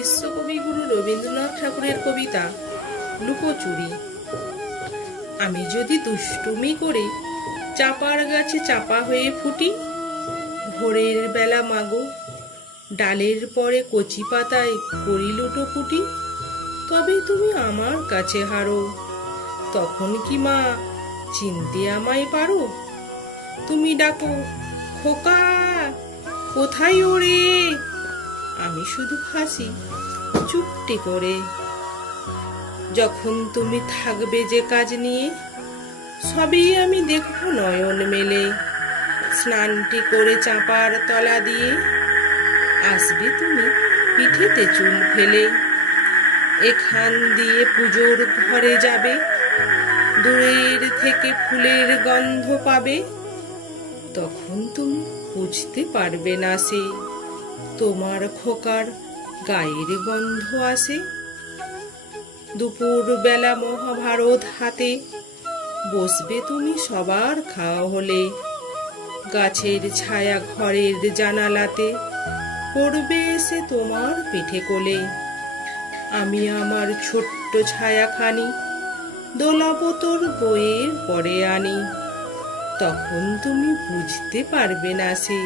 বিশ্বকবিগুরু রবীন্দ্রনাথ ঠাকুরের কবিতা লুকোচুরি। আমি যদি দুষ্টুমি করে চাপার গাছে চাপা হয়ে ফুটি, ভোরের বেলা মাগো ডালের পরে কচি পাতায় করি লুটোপুটি, তবে তুমি আমার কাছে হারো। তখন কি মা চিনতে আমায় পারো? তুমি ডাকো খোকা কোথায় ওরে, আমি শুধু হাসি চুপটি করে। যখন তুমি থাকবে যে কাজ নিয়ে, সবই আমি দেখবো নয়ন মেলে। স্নানটি করে চাপার তলা দিয়ে আসবে তুমি পিঠেতে চুল ফেলে। এখান দিয়ে পুজোর ঘরে যাবে, দূরের থেকে ফুলের গন্ধ পাবে। তখন তুমি বুঝতে পারবে না সে তোমার খোকার গায়ের গন্ধ আসে। দুপুর বেলা মহাভারত হাতে বসবে তুমি সবার খাওয়া হলে। গাছের ছায়া ঘরের জানালাতে পড়বে এসে তোমার পিঠে কোলে। আমি আমার ছোট্ট ছায়াখানি দোলাবো তোর বইয়ের পরে আনি। তখন তুমি বুঝতে পারবে না সে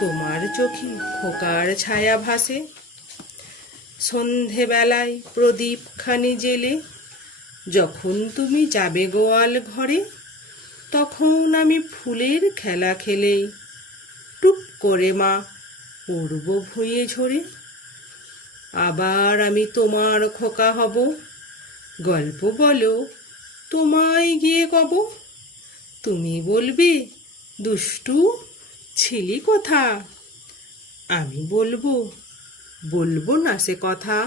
তোমার চোখে খোকার ছায়া ভাসে। সন্ধেবেলায় প্রদীপ খানি জেলে যখন তুমি যাবে গোয়াল ঘরে, তখন আমি ফুলের খেলা খেলে টুপ করে মা পড়ব ভুঁয়ে ঝরে। আবার আমি তোমার খোকা হব, গল্প বলো তোমায় গিয়ে কব। তুমি বলবে দুষ্টু ছিলি কোথা, আমি বলবো না সে কথা।